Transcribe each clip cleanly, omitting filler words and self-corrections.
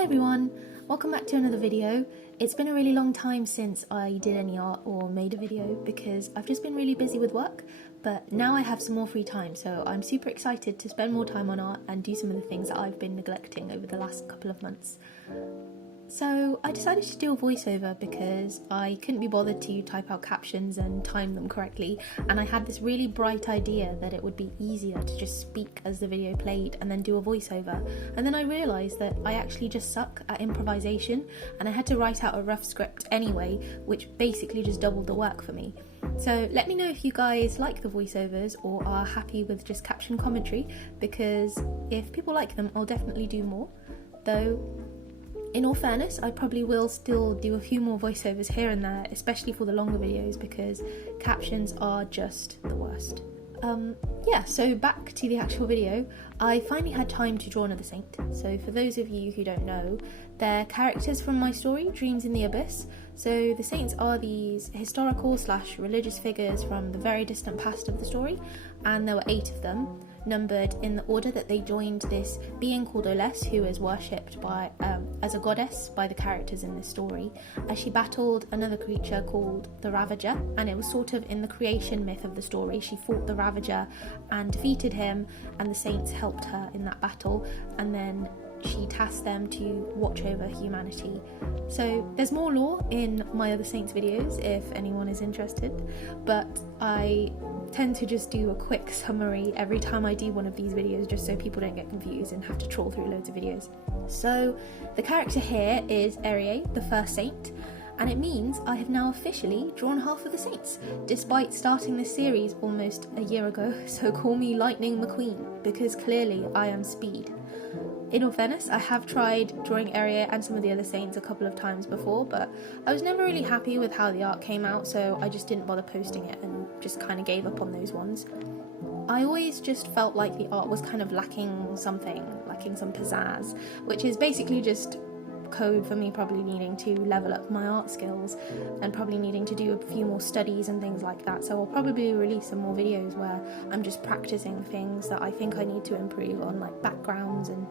Hi everyone, welcome back to another video. It's been a really long time since I did any art or made a video because I've just been really busy with work, but now I have some more free time, so I'm super excited to spend more time on art and do some of the things that I've been neglecting over the last couple of months. So I decided to do a voiceover because I couldn't be bothered to type out captions and time them correctly, and I had this really bright idea that it would be easier to just speak as the video played and then do a voiceover. And then I realised that I actually just suck at improvisation, and I had to write out a rough script anyway, which basically just doubled the work for me. So let me know if you guys like the voiceovers or are happy with just caption commentary, because if people like them, I'll definitely do more. Though, in all fairness, I probably will still do a few more voiceovers here and there, especially for the longer videos, because captions are just the worst. So back to the actual video. I finally had time to draw another saint. So for those of you who don't know, they're characters from my story, Dreams in the Abyss. So the saints are these historical / religious figures from the very distant past of the story, and there were 8 of them, numbered in the order that they joined this being called Oles, who is worshipped by as a goddess by the characters in this story, as she battled another creature called the Ravager. And it was sort of in the creation myth of the story. She fought the Ravager and defeated him, and the saints helped her in that battle, and then she tasked them to watch over humanity. So there's more lore in my other saints videos if anyone is interested, but I tend to just do a quick summary every time I do one of these videos, just so people don't get confused and have to trawl through loads of videos. So the character here is Erie, the first saint, and it means I have now officially drawn half of the saints, despite starting this series almost a year ago. So call me Lightning McQueen, because clearly I am speed. In all fairness, I have tried drawing Erie and some of the other saints a couple of times before, but I was never really happy with how the art came out, so I just didn't bother posting it and just kind of gave up on those ones. I always just felt like the art was kind of lacking some pizzazz, which is basically just code for me probably needing to level up my art skills and probably needing to do a few more studies and things like that. So I'll probably release some more videos where I'm just practicing things that I think I need to improve on, like backgrounds and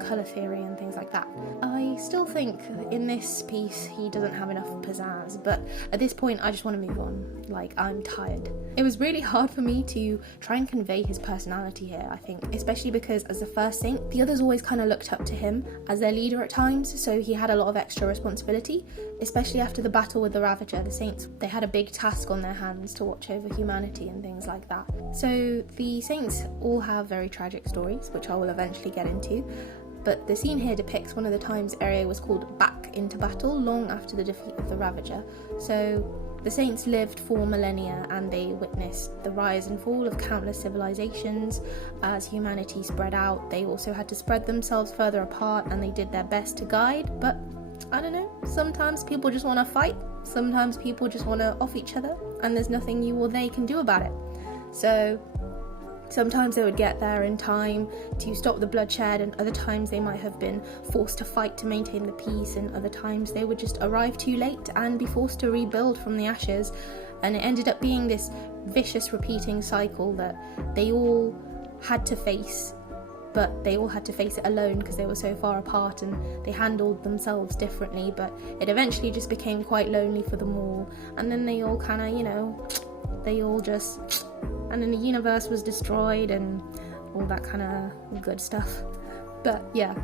colour theory and things like that. I still think in this piece he doesn't have enough pizzazz, but at this point I just want to move on. Like, I'm tired. It was really hard for me to try and convey his personality here, I think, especially because as the first saint, the others always kind of looked up to him as their leader at times, so he had a lot of extra responsibility, especially after the battle with the Ravager. The saints, they had a big task on their hands to watch over humanity and things like that. So the saints all have very tragic stories, which I will eventually get into, but the scene here depicts one of the times Erie was called back into battle long after the defeat of the Ravager. So the saints lived for millennia, and they witnessed the rise and fall of countless civilizations. As humanity spread out, they also had to spread themselves further apart, and they did their best to guide, but I don't know, sometimes people just want to fight, sometimes people just want to off each other, and there's nothing you or they can do about it. So sometimes they would get there in time to stop the bloodshed, and other times they might have been forced to fight to maintain the peace, and other times they would just arrive too late and be forced to rebuild from the ashes. And it ended up being this vicious repeating cycle that they all had to face, but they all had to face it alone because they were so far apart and they handled themselves differently. But it eventually just became quite lonely for them all, and then they all kind of, and then the universe was destroyed and all that kind of good stuff. But yeah,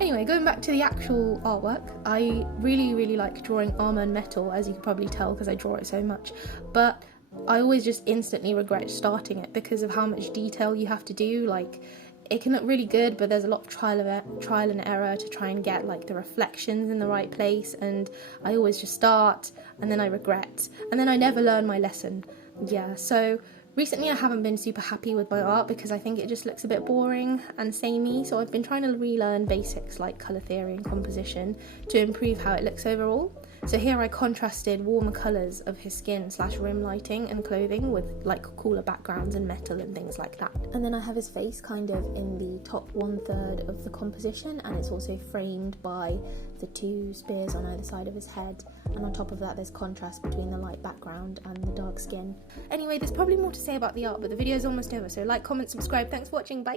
anyway, going back to the actual artwork, I really like drawing armor and metal, as you can probably tell because I draw it so much, but I always just instantly regret starting it because of how much detail you have to do. Like, it can look really good, but there's a lot of trial and error to try and get like the reflections in the right place, and I always just start and then I regret, and then I never learn my lesson. Yeah, so recently I haven't been super happy with my art because I think it just looks a bit boring and samey, so I've been trying to relearn basics like colour theory and composition to improve how it looks overall. So here I contrasted warmer colours of his skin / rim lighting and clothing with like cooler backgrounds and metal and things like that. And then I have his face kind of in the top 1/3 of the composition, and it's also framed by the 2 spears on either side of his head, and on top of that there's contrast between the light background and the dark skin. Anyway, there's probably more to say about the art, but the video's almost over, so like, comment, subscribe. Thanks for watching, bye!